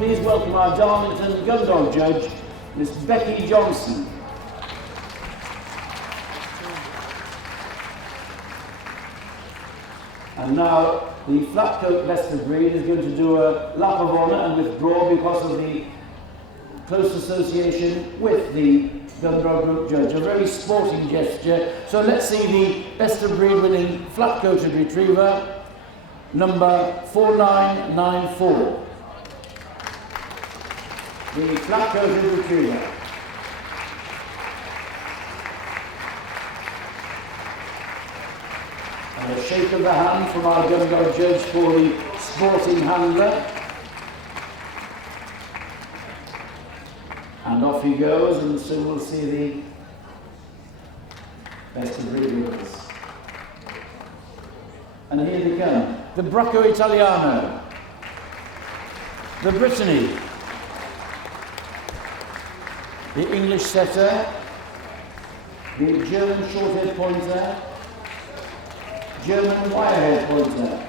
please welcome our Darlington Gundog judge, Miss Becky Johnson. And now the flat-coat best of breed is going to do a lap of honour and withdraw because of the close association with the Gundog Group judge. A very sporting gesture. So let's see the best of breed winning flat-coated retriever, number 4994. The flat-coated retriever. And a shake of the hand from our Gundog judge for the sporting handler. And off he goes, and soon we'll see the best of breed winners. And here they come. The Bracco Italiano. The Brittany. The English setter. The German short-haired pointer. German wire-haired pointer.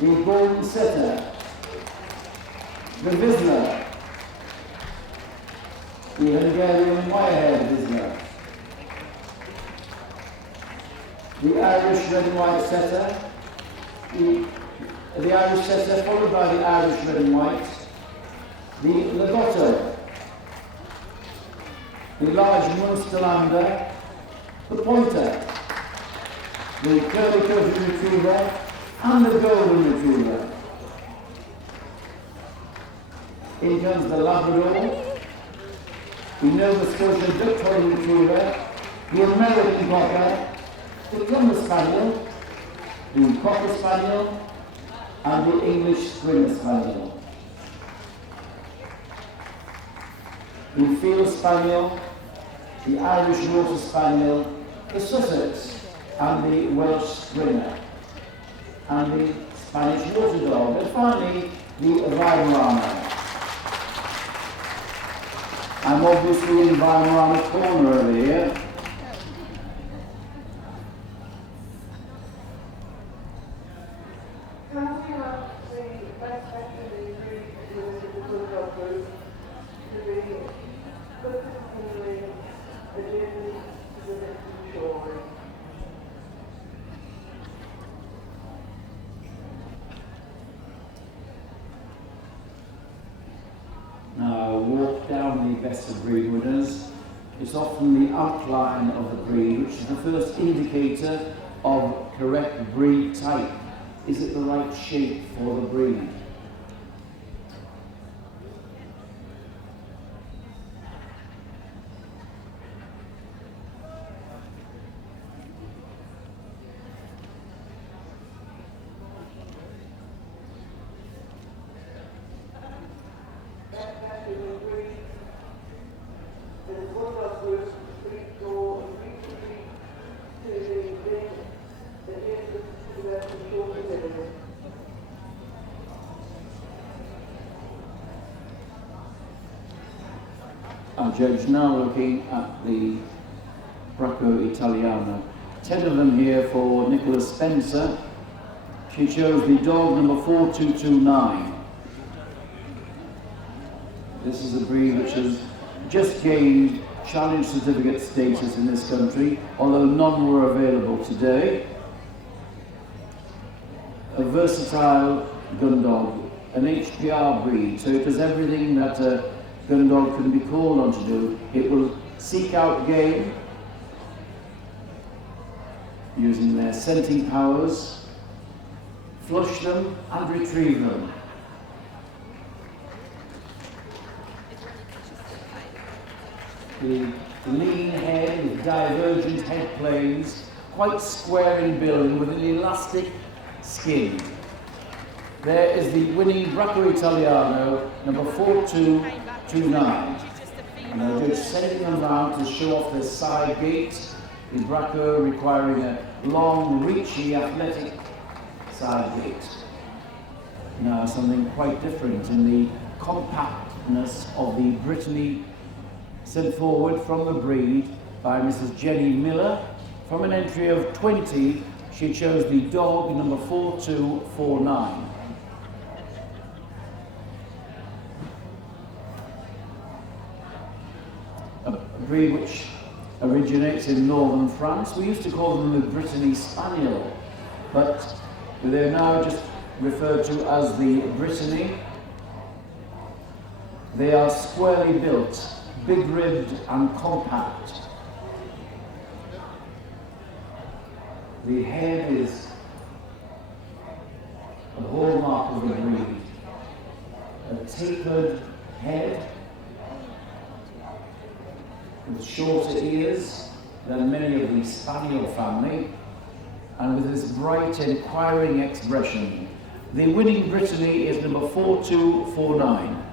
The golden setter. The Vizsla. The Hungarian wire-haired Vizsla. The Irish red and white setter. The Irish setter followed by the Irish red and white. The Lagotto. The large Munsterlander. The pointer. The curly-coated retriever and the golden retriever. In comes the Labrador, the Nova Scotia duck-tailed retriever, the American Cocker, the Clumber Spaniel, the Cocker Spaniel, and the English Springer Spaniel. The Field Spaniel, the Irish Water Spaniel, the Sussex, and the Welsh Springer, and the Spanish Water Dog, and finally the Weimaraner. I'm obviously in Weimaraner corner over here. Can we have the best activity with the Gundog Group to be consistently adjacent to the next shore? Now walk down the best of breed winners. It's often the outline of the breed which is the first indicator of correct breed type. Is it the right shape for the breed? Our judge now looking at the Bracco Italiano. 10 of them here for Nicholas Spencer. She chose the dog number 4229. This is a breed which has just gained challenge certificate status in this country, although none were available today. A versatile Gundog, an HPR breed, so it does everything that a Gundog can be called on to do. It will seek out game using their scenting powers, flush them and retrieve them. The lean head with divergent head planes, quite square in build with an elastic skin. There is the winning Bracco Italiano, number 4229. And they're just sending them round to show off their side gait. The Bracco requiring a long, reachy, athletic side gait. Now something quite different in the compactness of the Brittany, sent forward from the breed by Mrs. Jenny Miller. From an entry of 20, she chose the dog number 4249. breed which originates in northern France. We used to call them the Brittany Spaniel, but they're now just referred to as the Brittany. They are squarely built, big-ribbed and compact. The head is a hallmark of the breed. A tapered head with shorter ears than many of the Spaniel family, and with this bright, inquiring expression. The winning Brittany is number 4249.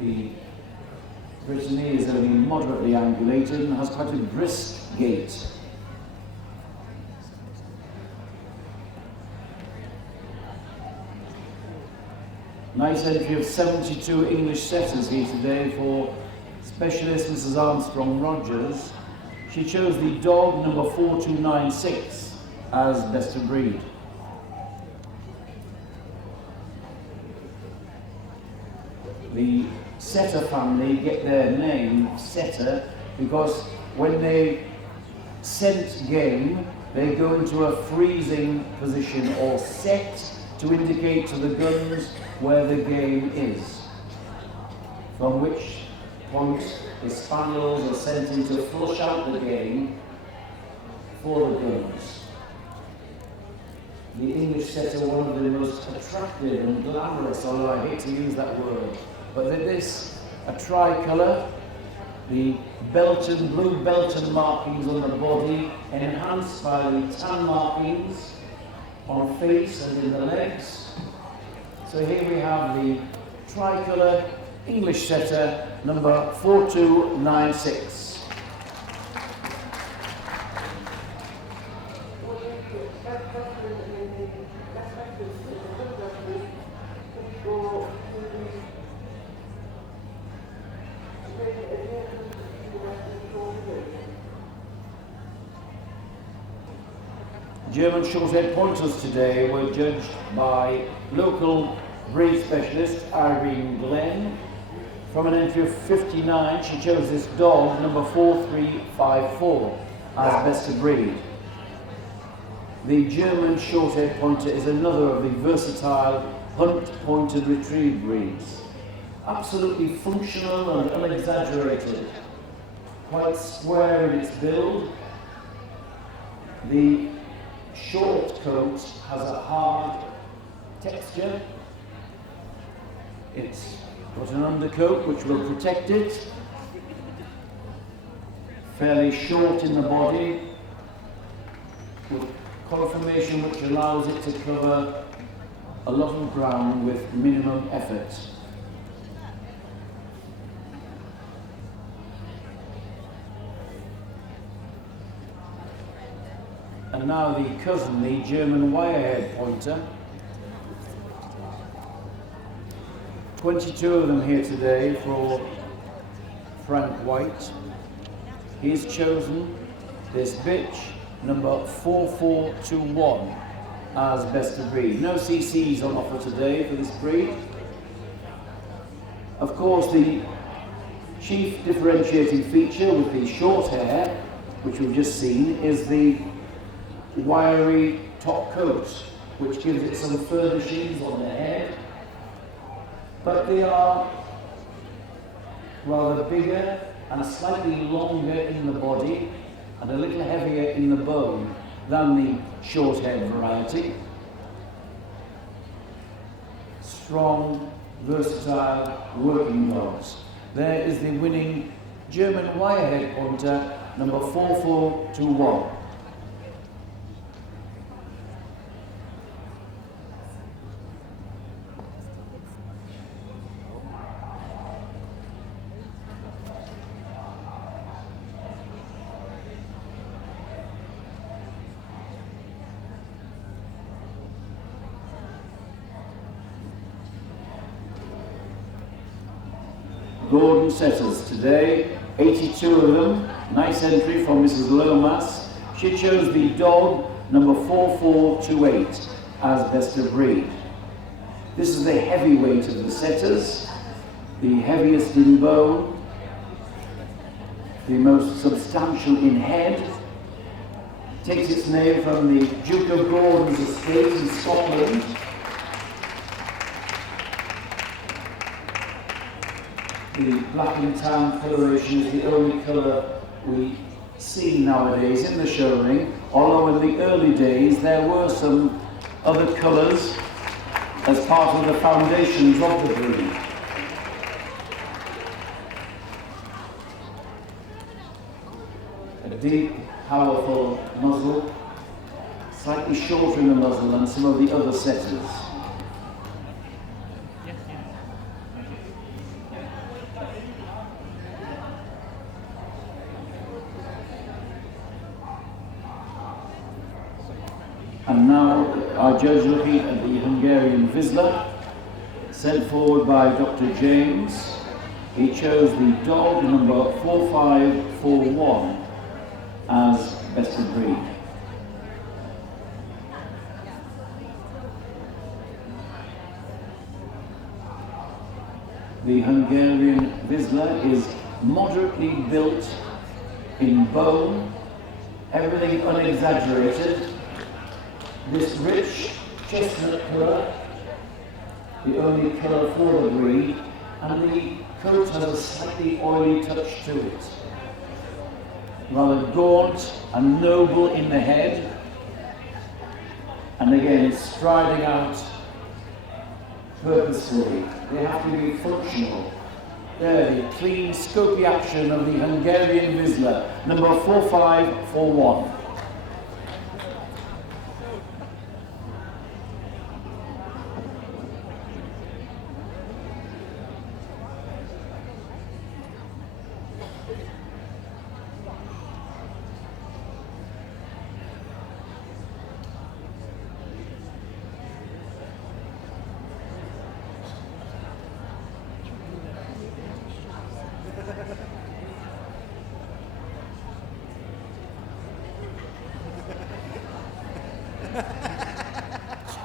The Brittany is only moderately angulated and has quite a brisk gait. Nice entry of 72 English setters here today for specialist Mrs. Armstrong Rogers. She chose the dog number 4296 as best of breed. The setter family get their name, setter, because when they scent game, they go into a freezing position or set to indicate to the guns where the game is, from which point the spaniels are sent in to flush out the game for the guns. The English setter, one of the most attractive and glamorous, although I hate to use that word, but this, a tricolour, the Belton, blue Belton markings on the body, enhanced by the tan markings on face and in the legs. So here we have the tricolour English setter number 4296. German short-haired pointers today were judged by local breed specialist Irene Glenn. From an entry of 59, she chose this dog, number 4354, as best of breed. The German short-haired pointer is another of the versatile hunt-pointed retrieve breeds. Absolutely functional and unexaggerated. Quite square in its build. The short coat has a hard texture. It's got an undercoat which will protect it. Fairly short in the body, with conformation which allows it to cover a lot of ground with minimum effort. And now the cousin, the German wire-haired pointer. 22 of them here today for Frank White. He's chosen this bitch, number 4421, as best of breed. No CCs on offer today for this breed. Of course, the chief differentiating feature with the short hair, which we've just seen, is the wiry top coat, which gives it some furnishings on the head. But they are rather bigger and slightly longer in the body and a little heavier in the bone than the short-haired variety. Strong, versatile working dogs. There is the winning German wire-haired pointer, number 4421. Gordon setters today, 82 of them. Nice entry from Mrs. Lomas. She chose the dog number 4428 as best of breed. This is the heavyweight of the setters, the heaviest in bone, the most substantial in head. Takes its name from the Duke of Gordon's estate in Scotland. The black and tan coloration is the only colour we see nowadays in the show ring, although in the early days there were some other colours as part of the foundations of the breed. A deep, powerful muzzle, slightly shorter in the muzzle than some of the other setters. And now our judge looking at the Hungarian Vizsla, sent forward by Dr. James. He chose the dog number 4541 as best of breed. The Hungarian Vizsla is moderately built in bone, everything unexaggerated. This rich chestnut colour, the only colour for the breed, and the coat has a slightly oily touch to it. Rather gaunt and noble in the head, and again striding out purposefully. They have to be functional. There, the clean, scopy action of the Hungarian Vizsla, number 4541.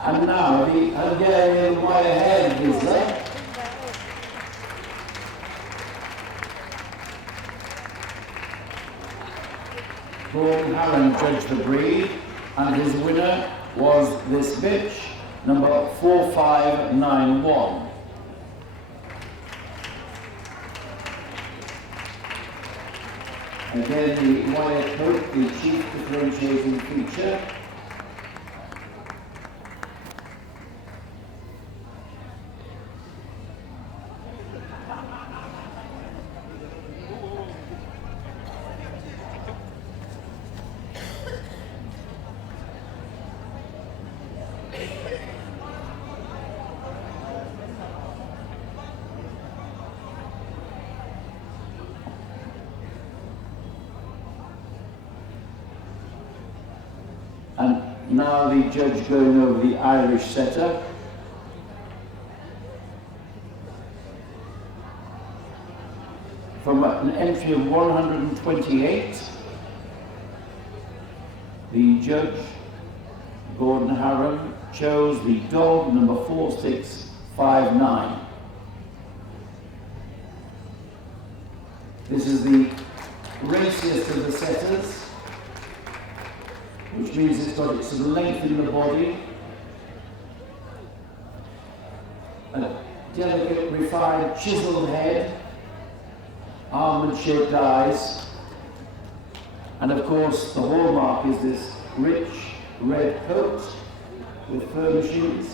And now the Hungarian wire-haired Vizsla. Gordon Harron judged the breed, and his winner was this bitch, number 4591. Again, the wire coat, the chief differentiating feature. And now the judge going over the Irish setter. From an entry of 128, the judge, Gordon Harron, chose the dog number 4659. This is the raciest of the setters, which means it's got its length in the body, a delicate, refined, chiseled head, almond-shaped eyes, and of course the hallmark is this rich red coat with furnishings.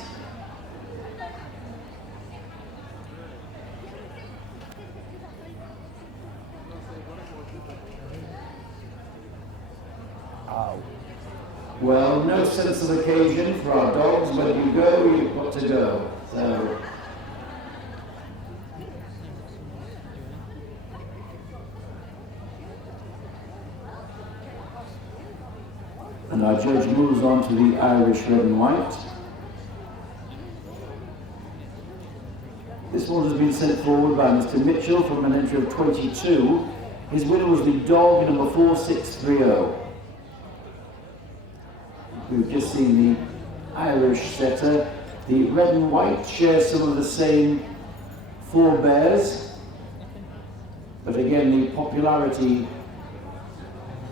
Well, no sense of occasion for our dogs. When you go, you've got to go. So, and our judge moves on to the Irish red and white. This one has been sent forward by Mr. Mitchell from an entry of 22. His winner was the dog number 4630. We've just seen the Irish setter. The red and white share some of the same forebears, but again the popularity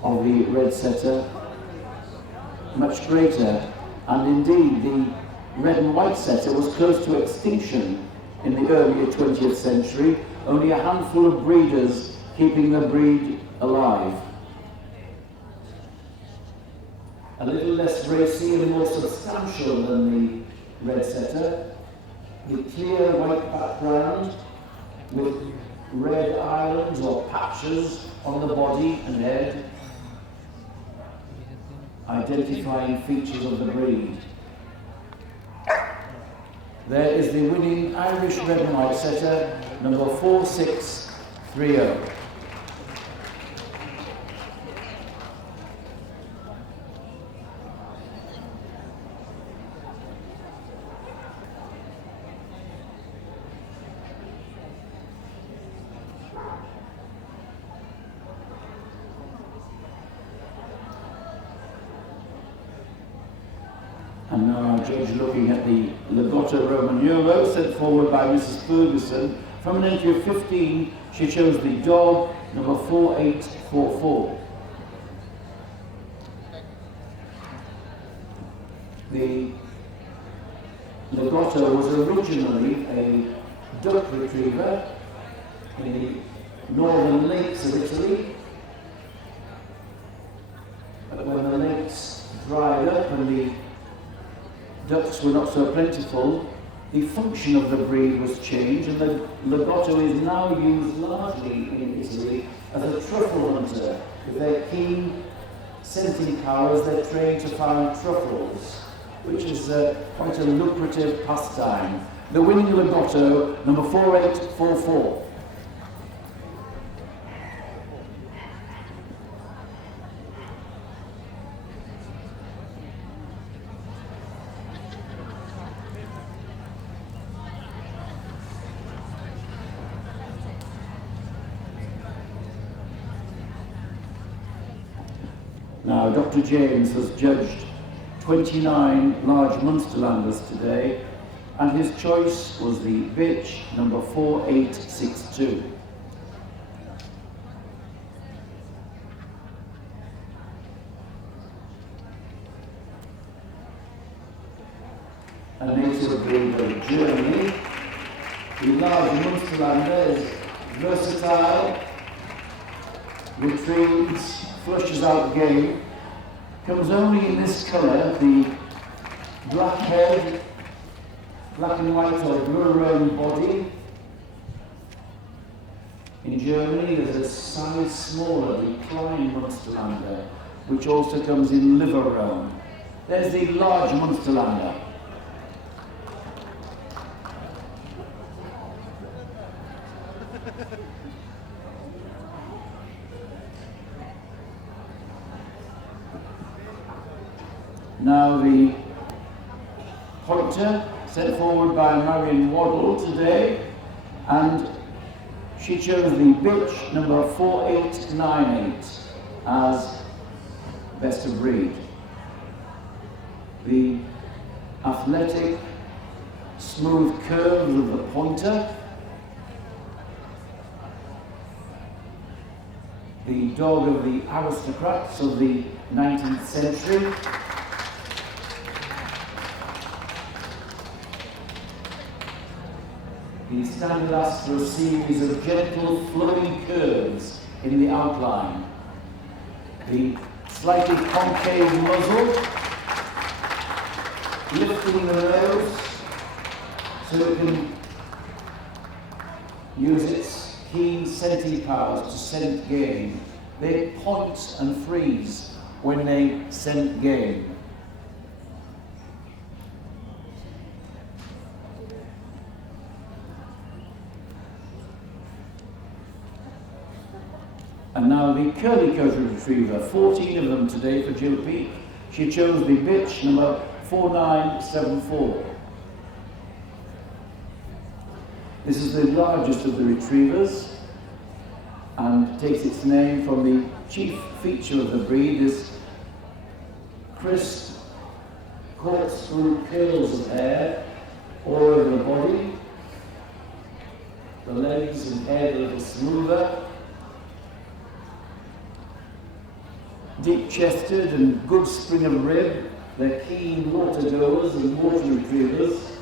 of the red setter much greater, and indeed the red and white setter was close to extinction in the earlier 20th century, only a handful of breeders keeping the breed alive. A little less racy and more substantial than the red setter, the clear white background with red islands or patches on the body and head, identifying features of the breed. There is the winning Irish red and white setter, number 4630. And now our judge looking at the Lagotto Roman Euro sent forward by Mrs. Ferguson. From an entry of 15, she chose the dog number 4844. The Lagotto was originally a duck retriever in the northern lakes of Italy, but when the lakes dried up and the ducks were not so plentiful, the function of the breed was changed, and the Lagotto is now used largely in Italy as a truffle hunter. With their keen scenting powers, they're trained to find truffles, which is quite a lucrative pastime. The winning Lagotto, number 4844. Now, Dr. James has judged 29 large Munsterlanders today, and his choice was the bitch number 4862. A native breed of Germany, the large Munsterlander is versatile, retrieves, flushes out game, comes only in this colour, the black head, black and white or blue-roan body. In Germany there's a size smaller, the Klein Munsterlander, which also comes in liver roan. There's the large Munsterlander. Now the pointer sent forward by Marion Waddle today, and she chose the bitch number 4898 as best of breed. The athletic, smooth curves of the pointer, the dog of the aristocrats of the 19th century, the standard asks for a series of gentle flowing curves in the outline. The slightly concave muzzle, lifting the nose so it can use its keen scenting powers to scent game. They point and freeze when they scent game. And now the curly-coated retriever, 14 of them today for Jill Peake. She chose the bitch number 4974. This is the largest of the retrievers and takes its name from the chief feature of the breed, this crisp, corkscrew curls of hair all over the body, the legs and head a little smoother, deep-chested and good spring of rib. They're keen water-goers and water retrievers.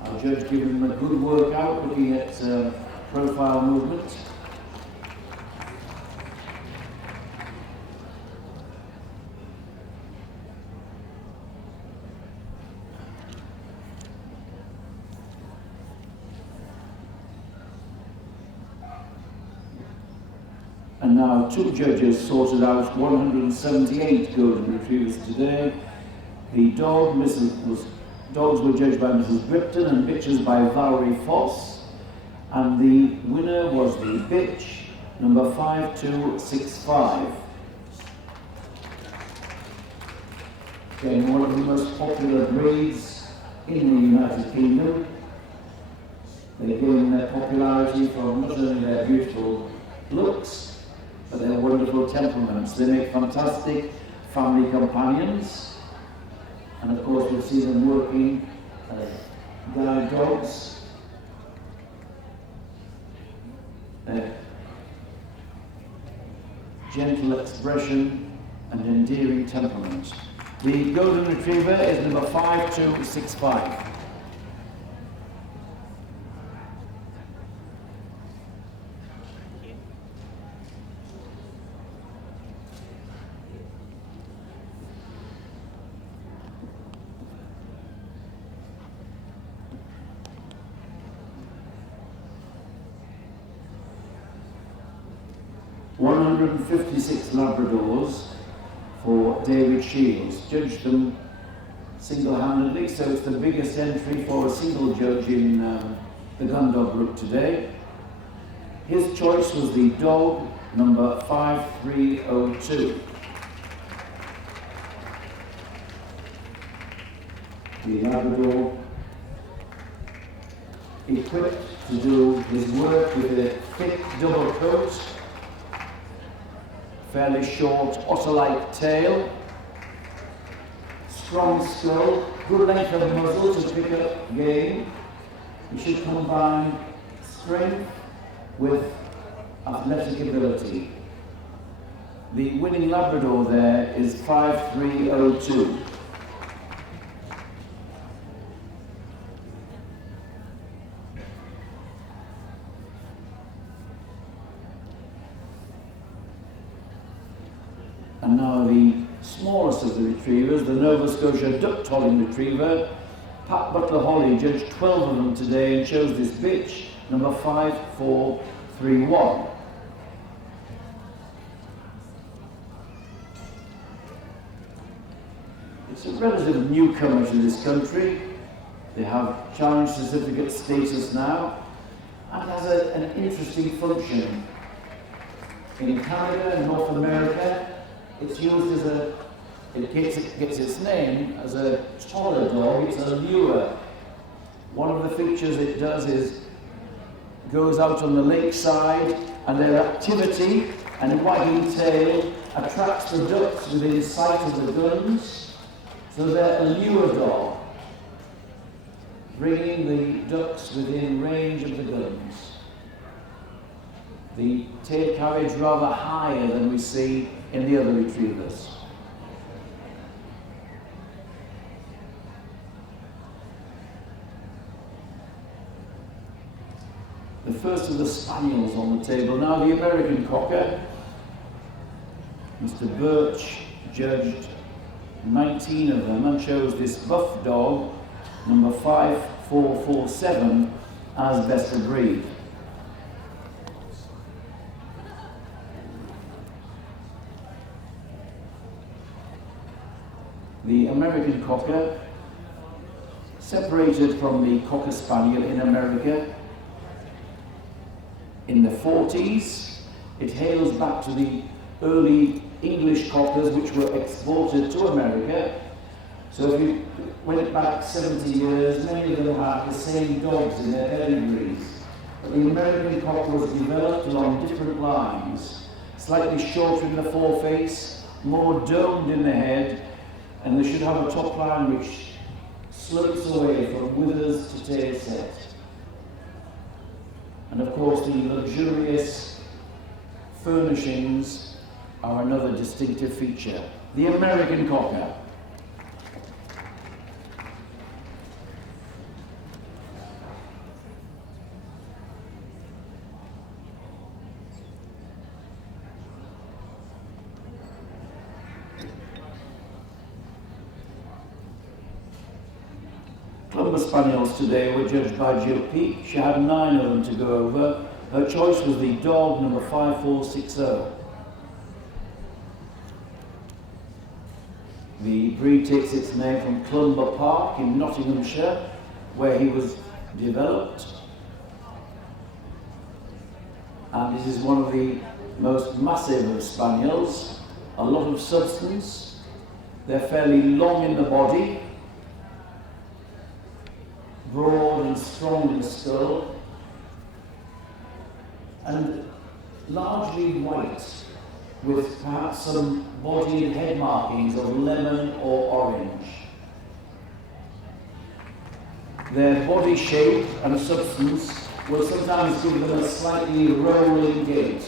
Our judge gave them a good workout looking at profile movement. And now two judges sorted out 178 golden retrievers today. The dogs were judged by Mrs. Bripton and bitches by Valerie Foss. And the winner was the bitch, number 5265. Again, one of the most popular breeds in the United Kingdom. They gain their popularity from not only their beautiful looks, but their wonderful temperaments. They make fantastic family companions. And of course, we'll see them working as guide dogs. Their gentle expression and endearing temperament. The golden retriever is number 5265. $156 Labradors for David Shields. Judged them single-handedly, so it's the biggest entry for a single judge in the Gundog group today. His choice was the dog number 5302. The Labrador, equipped to do his work with a thick double coat, fairly short otter-like tail, strong skull, good length of muzzle to pick up game. We should combine strength with athletic ability. The winning Labrador there is 5302. And now the smallest of the retrievers, the Nova Scotia duck-tolling retriever. Pat Butler-Holly judged 12 of them today and chose this bitch, number 5431. It's a relative newcomer to this country. They have challenge certificate status now and has an interesting function. In Canada and North America, it's used as it gets its name as a taller dog. It's a lure. One of the features it does is goes out on the lakeside, and their activity and wagging tail attracts the ducks within sight of the guns. So they're a lure dog, bringing the ducks within range of the guns. The tail carriage rather higher than we see in the other retrievers. The first of the spaniels on the table. Now the American Cocker. Mr. Birch judged 19 of them and chose this buff dog, number 5447, as best of breed. The American Cocker, separated from the Cocker Spaniel in America in the 40s. It hails back to the early English Cockers which were exported to America, So if you went back 70 years, many of them had the same dogs in their pedigrees. But the American Cock was developed along different lines, slightly shorter in the foreface, more domed in the head, and they should have a top line which slopes away from withers to tail set. And of course the luxurious furnishings are another distinctive feature. The American Cocker. Clumber Spaniels today were judged by Jill Peake. She had 9 of them to go over. Her choice was the dog number 5460. The breed takes its name from Clumber Park in Nottinghamshire, where he was developed. And it is one of the most massive of spaniels. A lot of substance. They're fairly long in the body, broad and strong in the skull, and largely white, with perhaps some body and head markings of lemon or orange. Their body shape and substance will sometimes give them a slightly rolling gait.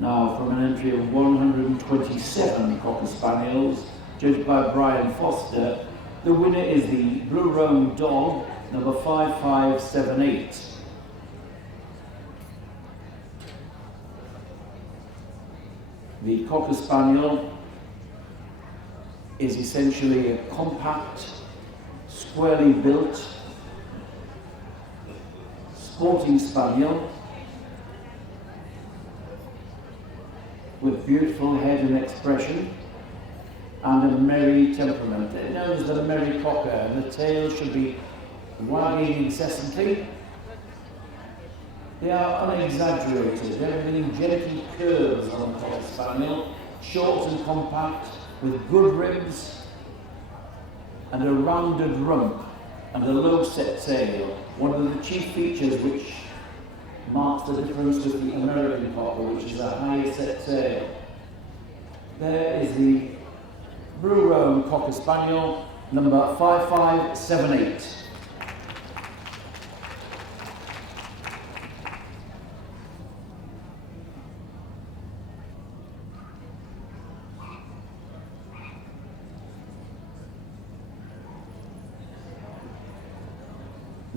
Now, from an entry of 127 Cocker Spaniels, judged by Brian Foster, the winner is the Blue Roan Dog, number 5578. The Cocker Spaniel is essentially a compact, squarely built, sporting spaniel with beautiful head and expression and a merry temperament. They're known as the merry cocker, and the tail should be wagging incessantly. They are unexaggerated. They're having gentle curves on the Cocker Spaniel, short and compact, with good ribs and a rounded rump and a low set tail. One of the chief features which marks the difference with the American Cocker, which is a higher set tail. There is the Blue Roan Cocker Spaniel, number 5578.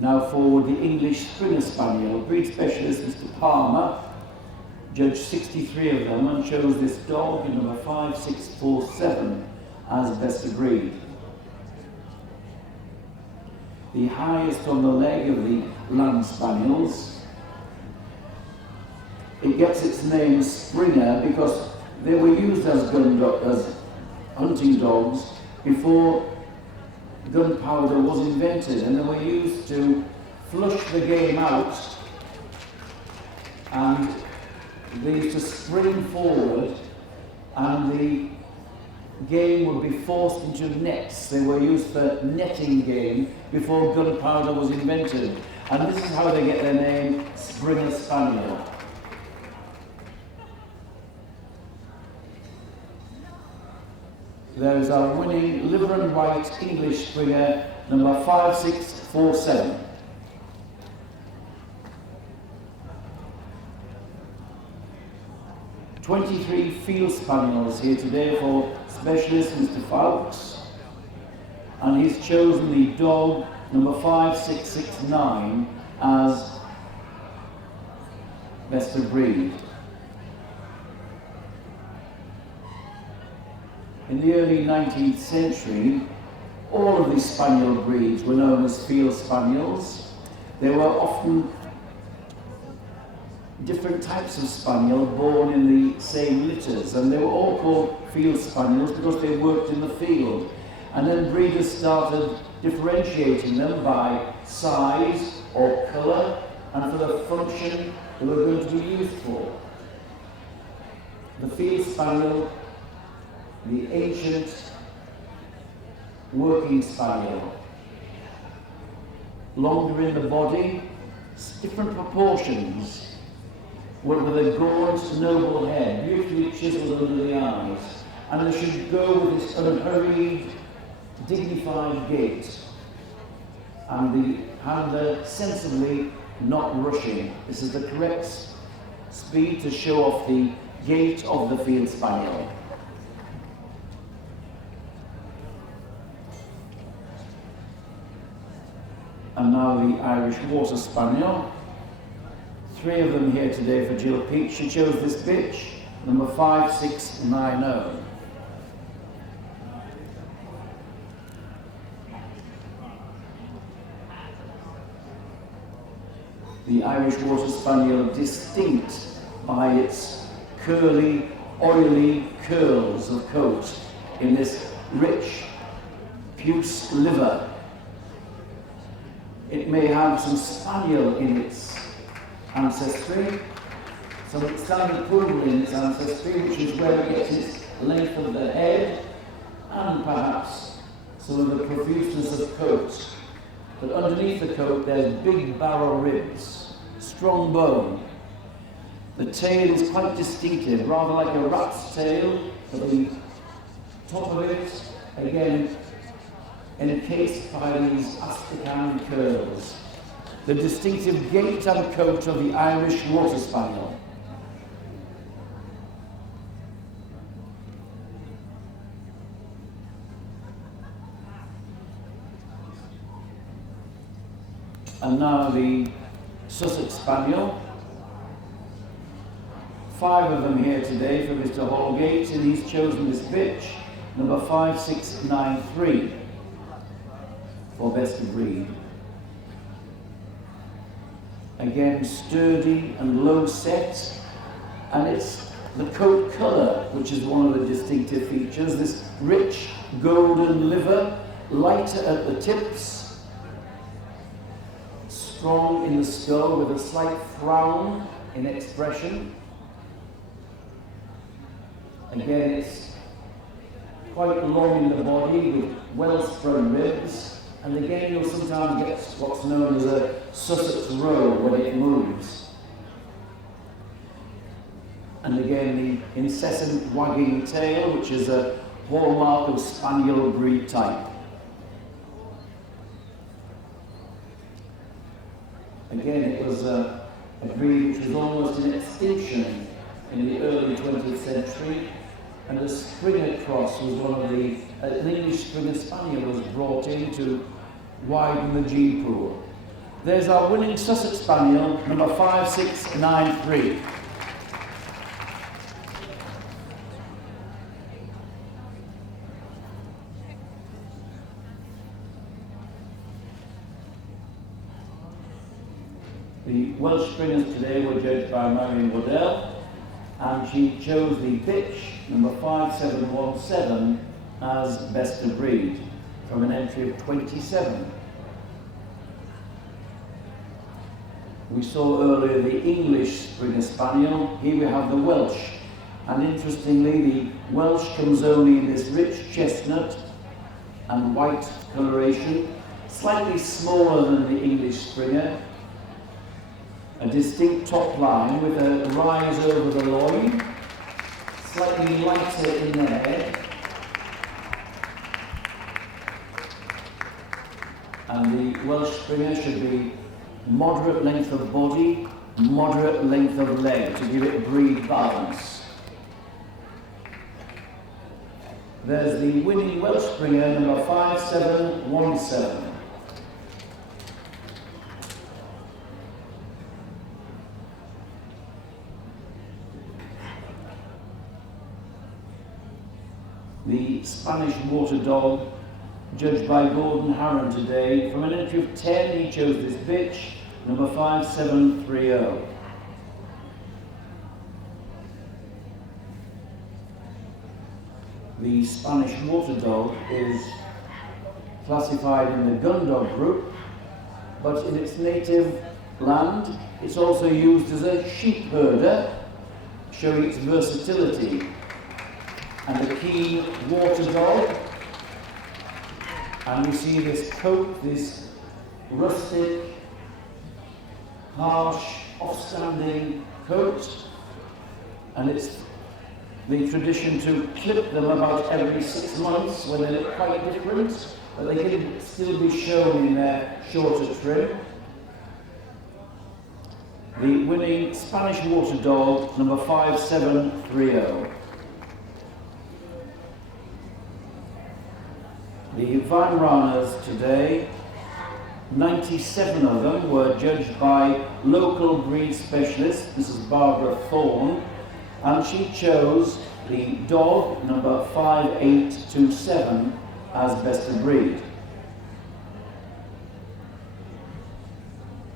Now for the English Springer Spaniel, breed specialist Mr. Palmer judged 63 of them and chose this dog, number 5647, as best of breed. The highest on the leg of the Land Spaniels. It gets its name Springer because they were used as hunting dogs before gunpowder was invented, and they were used to flush the game out, and they used to spring forward and the game would be forced into nets. They were used for netting game before gunpowder was invented, and this is how they get their name Springer Spaniel. There is our winning liver and white English Springer, number 5647. "23 Field Spaniels here today for specialist Mr. Fawkes, and he's chosen the dog number 5669 as best of breed. In the early 19th century, all of these spaniel breeds were known as field spaniels. They were often different types of spaniel born in the same litters, and they were all called field spaniels because they worked in the field. And then breeders started differentiating them by size or colour and for the function they were going to be used for. The field spaniel, the ancient working spaniel, longer in the body, different proportions, with a gaunt, noble head, beautifully chiselled under the eyes, and they should go with this unhurried, dignified gait, and the handler sensibly not rushing. This is the correct speed to show off the gait of the field spaniel. And now the Irish Water Spaniel. 3 of them here today for Jill Peach. She chose this bitch, number 5690. The Irish Water Spaniel, distinct by its curly, oily curls of coat in this rich puce liver. It may have some spaniel in its ancestry, some standard poodle in its ancestry, which is where it gets its length of the head and perhaps some of the profuseness of coat. But underneath the coat there's big barrel ribs, strong bone. The tail is quite distinctive, rather like a rat's tail, but the top of it, again, encased by these astrakhan curls. The distinctive gait and coat of the Irish Water Spaniel. And now the Sussex Spaniel. 5 of them here today for Mr. Holgate, and he's chosen this bitch, number 5693, for best of breed. Again, sturdy and low set, and it's the coat colour which is one of the distinctive features. This rich golden liver, lighter at the tips, strong in the skull with a slight frown in expression. Again, it's quite long in the body with well-sprung ribs, and again you'll sometimes get what's known as a Sussex row when it moves. And again the incessant wagging tail, which is a hallmark of spaniel breed type. Again, it was a breed which was almost in extinction in the early 20th century, and a Springer cross was one of the, an English Springer Spaniel was brought in to widen the gene pool. There's our winning Sussex Spaniel, number 5693. The Welsh Springers today were judged by Marion Waddell, and she chose the bitch, number 5717, as best of breed, from an entry of 27. We saw earlier the English Springer Spaniel, here we have the Welsh. And interestingly, the Welsh comes only in this rich chestnut and white coloration, slightly smaller than the English Springer, a distinct top line with a rise over the loin, slightly lighter in the head, and the Welsh Springer should be moderate length of body, moderate length of leg to give it breed balance. There's the winning Welsh Springer, number 5717. The Spanish Water Dog, judged by Gordon Harron today. From an entry of 10, he chose this bitch, number 5730. the Spanish water dog is classified in the Gundog group, but in its native land it's also used as a sheep herder, showing its versatility. And a keen water dog, and we see this coat, this rustic, harsh, offstanding coat, and it's the tradition to clip them about every 6 months when they look quite different, but they can still be shown in their shorter trim. The winning Spanish water dog, number 5730. The Weimraners today, 97 of them were judged by local breed specialist, Mrs. Barbara Thorne, and she chose the dog number 5827 as best of breed.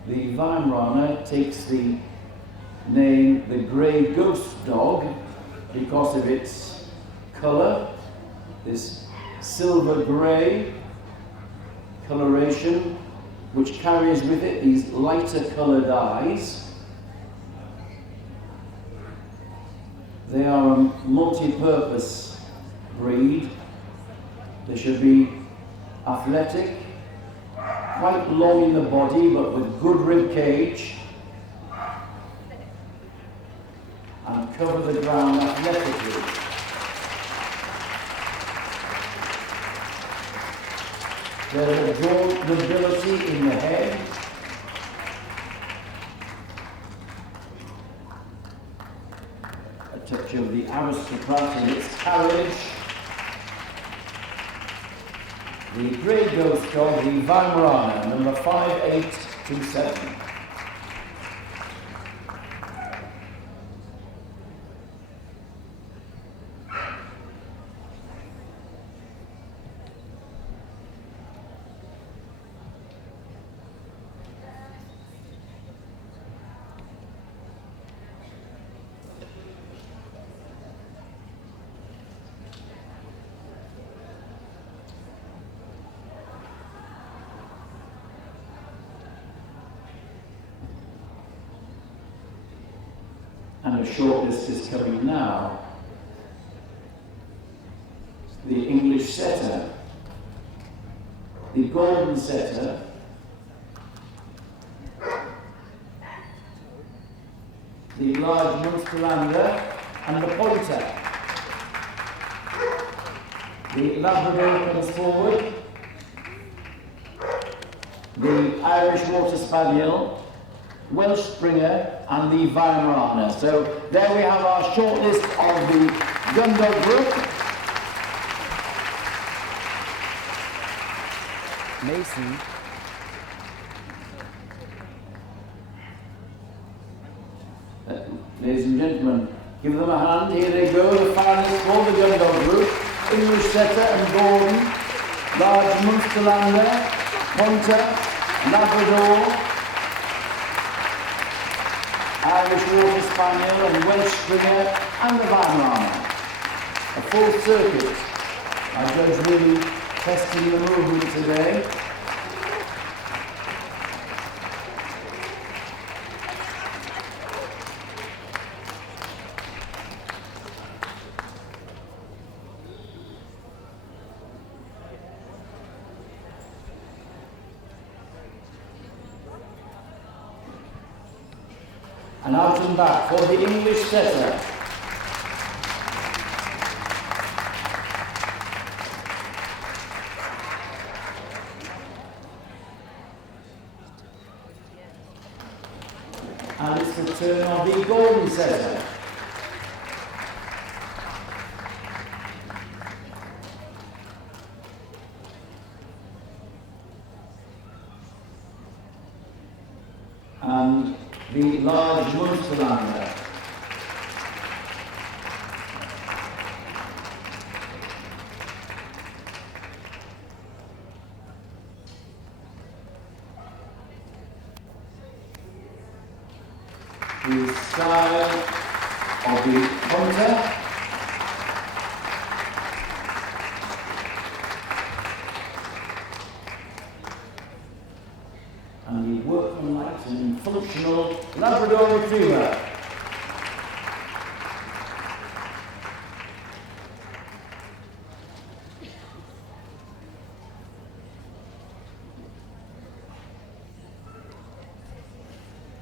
The Weimaraner takes the name the Grey Ghost Dog because of its colour, this silver grey coloration, which carries with it these lighter coloured eyes. They are a multi-purpose breed. They should be athletic, quite long in the body but with good rib cage, and cover the ground athletically. There is broad nobility in the head, a touch of the aristocrat in its carriage. The Grey Ghost Dog, the Weimaraner, number 5827. And a shortlist is coming now. The English setter, the golden setter, the large Munsterlander, and the pointer. The Labrador comes forward, the Irish Water Spaniel, Welsh Springer, and the Weimaraner. So there we have our short list of the Gundog group. Mason. Ladies and gentlemen, give them a hand. Here they go, the finalists for the Gundog group. English setter and Gordon, large Munsterlander, pointer, Labrador, Irish Water Spaniel and Welsh Springer, and the Weimaraner. A full circuit. Our judge really testing the movement today. And out and back for the English setter. And it's the turn of the golden setter. And the large Munsterlander. The style of the pointer. and the workmanlike and functional Labrador Retriever.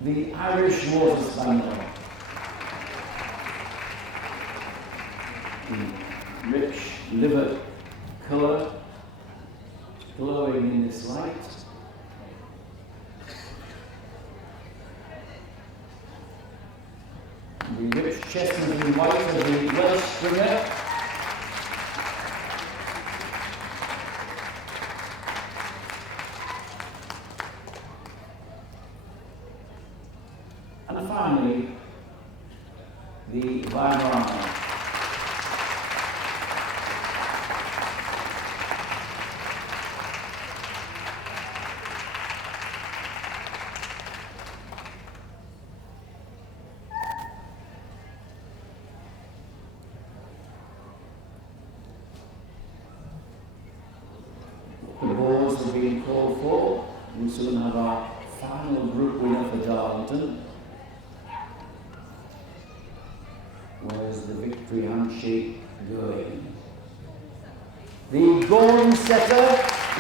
The Irish Water Spaniel. The rich liver colour glowing in this light. The rich chestnut and white of the Welsh Springer. And finally, the Weimaraner. The boards are being called for. We soon have our final group winner for Darlington. Where's the victory handshake going? The Gordon setter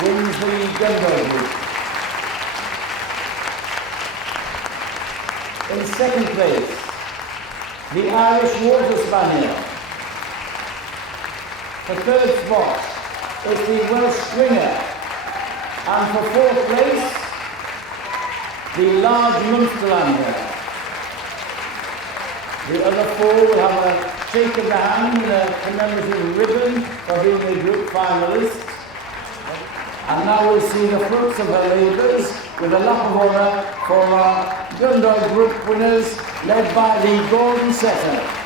wins the Gundog group. In second place, the Irish Water Spaniel. For third spot is the Welsh Springer. And for fourth place, the large Munsterlander. The other four will have a shake of the hand and a commemorative ribbon for being the group finalists. And now we'll see the fruits of her labours with a lap of honour for our Gundog group winners led by the Gordon setter.